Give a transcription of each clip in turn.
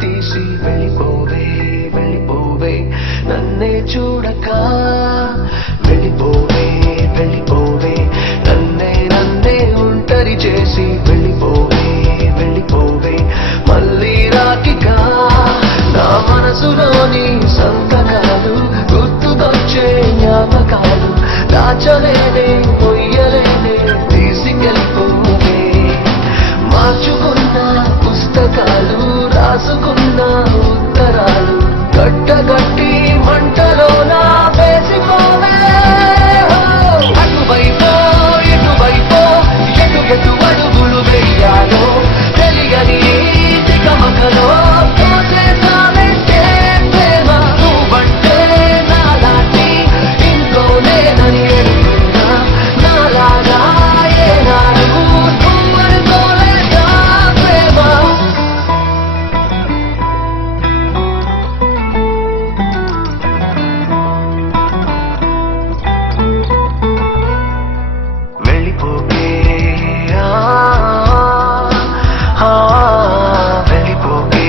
తీసి వెళ్ళిపోవే వెళ్ళిపోవే నన్నే చూడక వెళ్ళిపోవే వెళ్ళిపోవే నన్నే ఒంటరి చేసి వెళ్ళిపోవే వెళ్ళిపోవే మళ్ళీ రాకిగా నా మనసులోని సంతకాలు గుర్తుకొచ్చే జ్ఞాపకాలు దాచలేనే మొయ్యలేనే తీసుకెళ్ళిపోవే మార్చుకున్న పుస్తకాలు రాసుకున్న ఉత్తరాలు గట్టగట్టి మంటలో నా వేసిపోవే అటువైపో ఇటువైపో ఎటు అడుగులు వెయ్యాలో తెలియని తికమకలో పోసేసానంటే ప్రేమ నువ్వంటే నాలాంటి ఇంకో లేదని ఎరుగున్నా నాలాగా ఏనాడు నువ్వనుకోలేదా ప్రేమ వెళ్ళిపోకే వెళ్ళిపోకే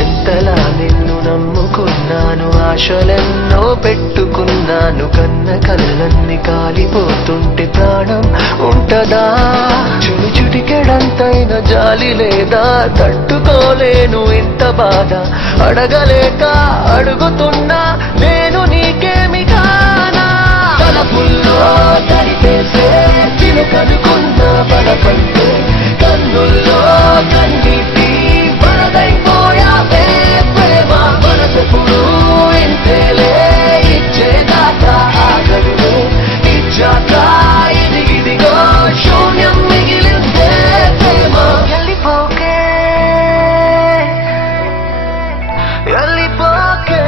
ఎంతలా నిన్ను నమ్ముకున్నాను ఆశలెన్నో పెట్టుకున్నాను కన్న కళ్ళన్ని కాలిపోతుంటే ప్రాణం ఉంటదా చిటికెడంతైన జాలి లేదా తట్టుకోలేను ఇంత బాధ అడగలేక అడుగుతున్నా నేను నీకేమి కానా తలపుల్లో తడిపేసే చిలుకనుకున్న బలపంటే కన్నుల్లో కన్నీటి వరదైపోయావే ప్రేమ మనసెప్పుడు ఇంతేలే ఇచ్చేదాకా ఆగదులే ఇచ్చాక ఇదిగిదిగో శూన్యం మిగిలిందే ప్రేమ వెళ్ళిపోకే వెళ్ళిపోకే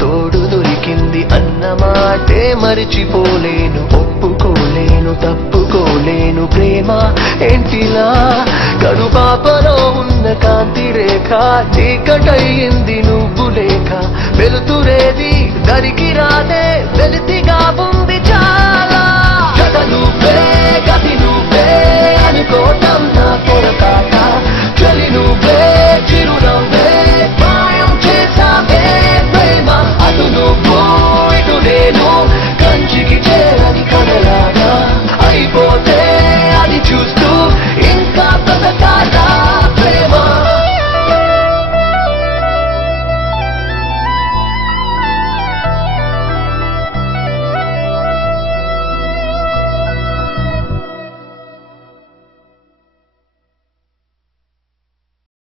తోడు దొరికింది అన్నమాటే మరిచిపోలేను ఒప్పుకోలేను తప్పుకోలేను ప్రేమ ఏంటిలా కనుపాపలో ఉన్న కాంతి రేఖ చీకటయ్యింది నువ్వు లేక వెలుతురేది దరికి రాదే వెలితిగా